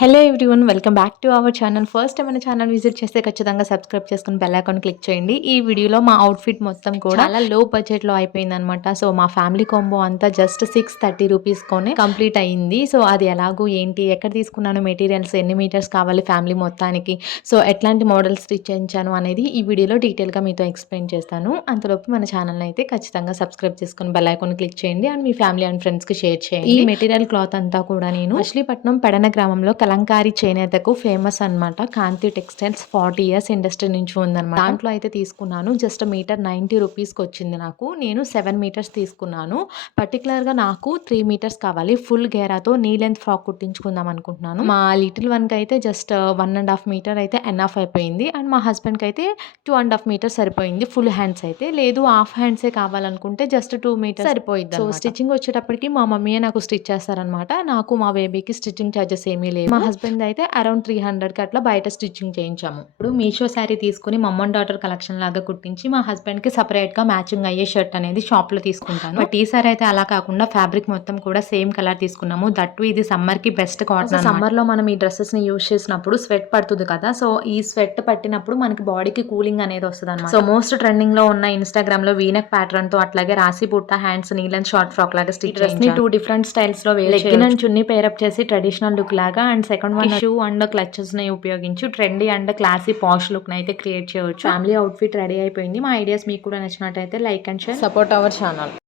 Hello everyone, welcome back to our channel. First time మన channel visit చేస్తే ఖచ్చితంగా subscribe చేసుకుని బెల్ ఐకాన్ క్లిక్ చేయండి. ఈ వీడియోలో మా అవుట్ఫిట్ మొత్తం కూడా చాలా లో బడ్జెట్లో అయిపోయిందనమాట. సో మా ఫ్యామిలీ కాంబో అంతా జస్ట్ 630 రూపీస్‌తోనే కంప్లీట్ అయింది. సో అది ఎలాగో ఏంటి, ఎక్కడ తీసుకున్నాను మెటీరియల్స్, ఎన్ని మీటర్స్ కావాలి ఫ్యామిలీ మొత్తానికి, సో ఎట్లాంటి మోడల్స్ స్టిచ్ చేయించాను అనేది ఈ వీడియోలో డీటెయిల్గా మీతో ఎక్స్ప్లెయిన్ చేస్తాను. అంతలోపు మన ఛానల్ అయితే ఖచ్చితంగా సబ్స్క్రైబ్ చేసుకుని బెల్ ఐకాన్ క్లిక్ చేయండి అండ్ మీ ఫ్యామిలీ అండ్ ఫ్రెండ్స్కి షేర్ చేయండి. ఈ మెటీరియల్ క్లాత్ అంతా కూడా నేను మచిలీపట్నం పెడన గ్రామంలో కలంకారీ చేనేతకు ఫేమస్ అనమాట. కాంతి టెక్స్టైల్స్ 40 ఇయర్స్ ఇండస్ట్రీ నుంచి ఉందన్నమాట. దాంట్లో అయితే తీసుకున్నాను. జస్ట్ మీటర్ 90 రూపీస్కి వచ్చింది నాకు. నేను 7 మీటర్స్ తీసుకున్నాను. పర్టికులర్గా నాకు 3 మీటర్స్ కావాలి. ఫుల్ గేరాతో నీ లెంత్ ఫ్రాక్ కుట్టించుకుందాం అనుకుంటున్నాను. మా లిటిల్ వన్కి అయితే జస్ట్ 1.5 మీటర్ అయితే ఎన్ఆఫ్ అయిపోయింది అండ్ మా హస్బెండ్కి అయితే 2.5 మీటర్స్ సరిపోయింది. ఫుల్ హ్యాండ్స్ అయితే లేదు, హాఫ్ హ్యాండ్సే కావాలనుకుంటే జస్ట్ 2 మీటర్స్ సరిపోయింది. సో స్టిచ్చింగ్ వచ్చేటప్పటికి మా మమ్మీయే నాకు స్టిచ్ చేస్తారనమాట. నాకు మా బేబీకి స్టిచ్చింగ్ ఛార్జెస్ ఏమీ లేవు. మా హస్బెండ్ అయితే అరౌండ్ 300కి అట్లా బయట స్టిచ్చింగ్ చేయించాము. ఇప్పుడు మీషో శారీ తీసుకుని మమ్ అండ్ డాటర్ కలెక్షన్ లాగా కుట్టించి మా హస్బెండ్కి సపరేట్గా మ్యాచింగ్ అయ్యే షర్ట్ అనేది షాప్లో తీసుకుంటాను. బట్ ఈసారి అయితే అలా కాకుండా ఫ్యాబ్రిక్ మొత్తం కూడా సేమ్ కలర్ తీసుకున్నాము. దట్టు ఇది సమ్మర్కి బెస్ట్ కాటన్. సమ్మర్లో మనం ఈ డ్రెస్సెస్ని యూజ్ చేసినప్పుడు స్వెట్ పడుతుంది కదా, సో ఈ స్వెట్ పట్టినప్పుడు మనకి బాడీకి కూలింగ్ అనేది వస్తుంది అనమాట. సో మోస్ట్ ట్రెండింగ్ లో ఉన్న ఇన్స్టాగ్రామ్ లో వీనెక్ ప్యాటర్న్ తో అట్లాగే రాసి బుట్ట హ్యాండ్స్ నీలన్ షార్ట్ ఫ్రాక్ లాగా స్టిచ్ చేసి 2 డిఫరెంట్ స్టైల్స్ లో లెగ్గిన్ అండ్ చున్నీ పేరప్ చేసి ట్రెడిషనల్ లుక్ లాగా and second one shoe and clutches ని ఉపయోగించి trendy and classy posh look అయితే క్రియేట్ చేయవచ్చు. ఫ్యామిలీ అవుట్ఫిట్ రెడీ అయిపోయింది. మా ఐడియాస్ మీకు కూడా నచ్చినట్టయితే like and share, support our channel.